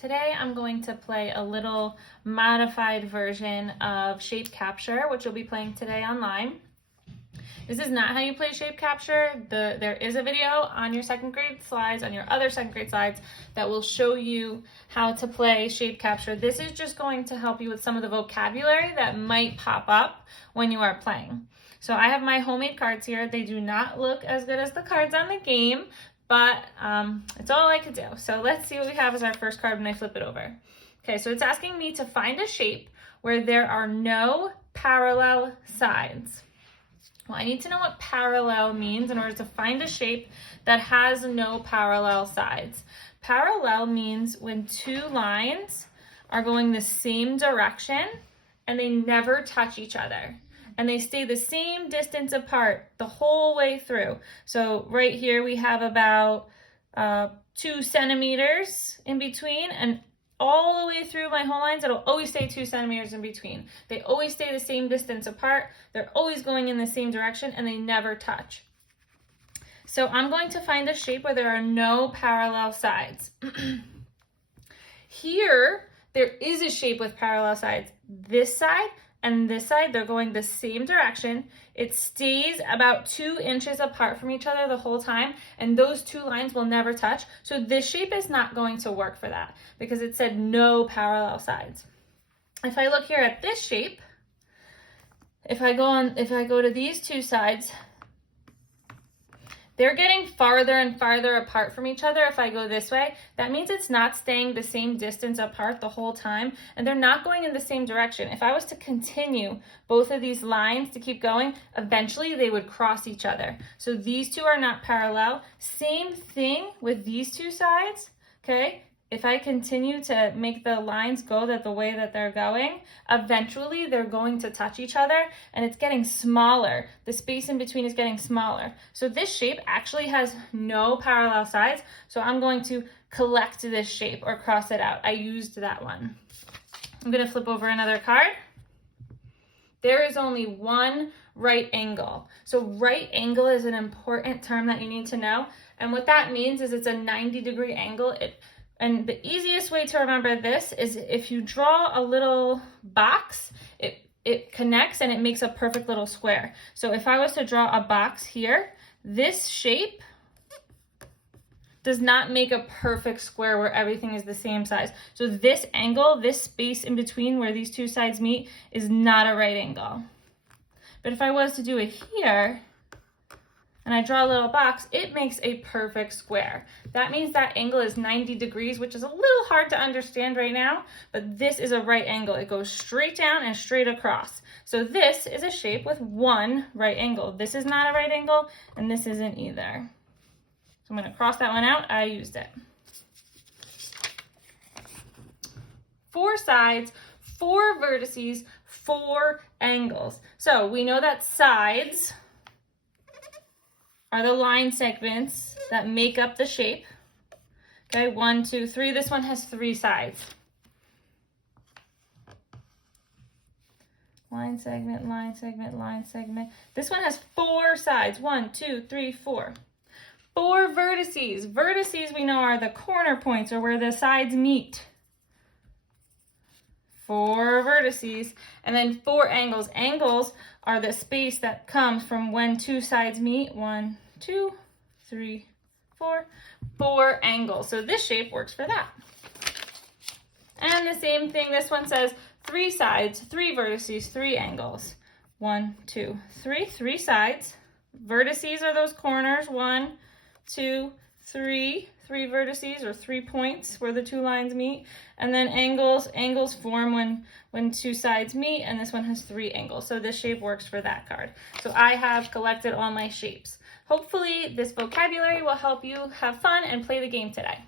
Today I'm going to play a little modified version of Shape Capture, which you'll be playing today online. This is not how you play Shape Capture. There is a video on your second grade slides, on your other second grade slides, that will show you how to play Shape Capture. This is just going to help you with some of the vocabulary that might pop up when you are playing. So I have my homemade cards here. They do not look as good as the cards on the game, but it's all I could do. So let's see what we have as our first card when I flip it over. Okay, so it's asking me to find a shape where there are no parallel sides. Well, I need to know what parallel means in order to find a shape that has no parallel sides. Parallel means when two lines are going the same direction and they never touch each other, and they stay the same distance apart the whole way through. So right here we have about 2 centimeters in between, and all the way through my whole lines, it'll always stay 2 centimeters in between. They always stay the same distance apart. They're always going in the same direction, and they never touch. So I'm going to find a shape where there are no parallel sides. Here, there is a shape with parallel sides. This side and this side, they're going the same direction. It stays about 2 inches apart from each other the whole time, and those two lines will never touch. So this shape is not going to work for that because it said no parallel sides. If I look here at this shape, if I go to these two sides, they're getting farther and farther apart from each other. If I go this way, that means it's not staying the same distance apart the whole time, and they're not going in the same direction. If I was to continue both of these lines to keep going, eventually they would cross each other. So these two are not parallel. Same thing with these two sides, okay? If I continue to make the lines go the way that they're going, eventually they're going to touch each other, and it's getting smaller. The space in between is getting smaller. So this shape actually has no parallel sides, so I'm going to collect this shape or cross it out. I used that one. I'm going to flip over another card. There is only one right angle. So right angle is an important term that you need to know, and what that means is it's a 90-degree angle. And the easiest way to remember this is if you draw a little box, it connects and it makes a perfect little square. So if I was to draw a box here, this shape does not make a perfect square where everything is the same size. So this angle, this space in between where these two sides meet, is not a right angle. But if I was to do it here, and I draw a little box, it makes a perfect square. That means that angle is 90 degrees, which is a little hard to understand right now, but this is a right angle. It goes straight down and straight across. So this is a shape with one right angle. This is not a right angle, and this isn't either. So I'm gonna cross that one out. I used it. 4 sides, 4 vertices, 4 angles. So we know that sides are the line segments that make up the shape. Okay, 1, 2, 3. This one has 3 sides. Line segment, line segment, line segment. This one has 4 sides. 1, 2, 3, 4. 4 vertices. Vertices we know are the corner points or where the sides meet. 4 vertices. And then 4 angles. Angles are the space that comes from when 2 sides meet. 1, 2, 3, 4. 4 angles. So this shape works for that. And the same thing, this one says 3 sides, 3 vertices, 3 angles. 1, 2, 3. 3 sides. Vertices are those corners. 1, 2, 3. 3 vertices or 3 points where the 2 lines meet. And then angles form when 2 sides meet, and this one has 3 angles. So this shape works for that card. So I have collected all my shapes. Hopefully this vocabulary will help you have fun and play the game today.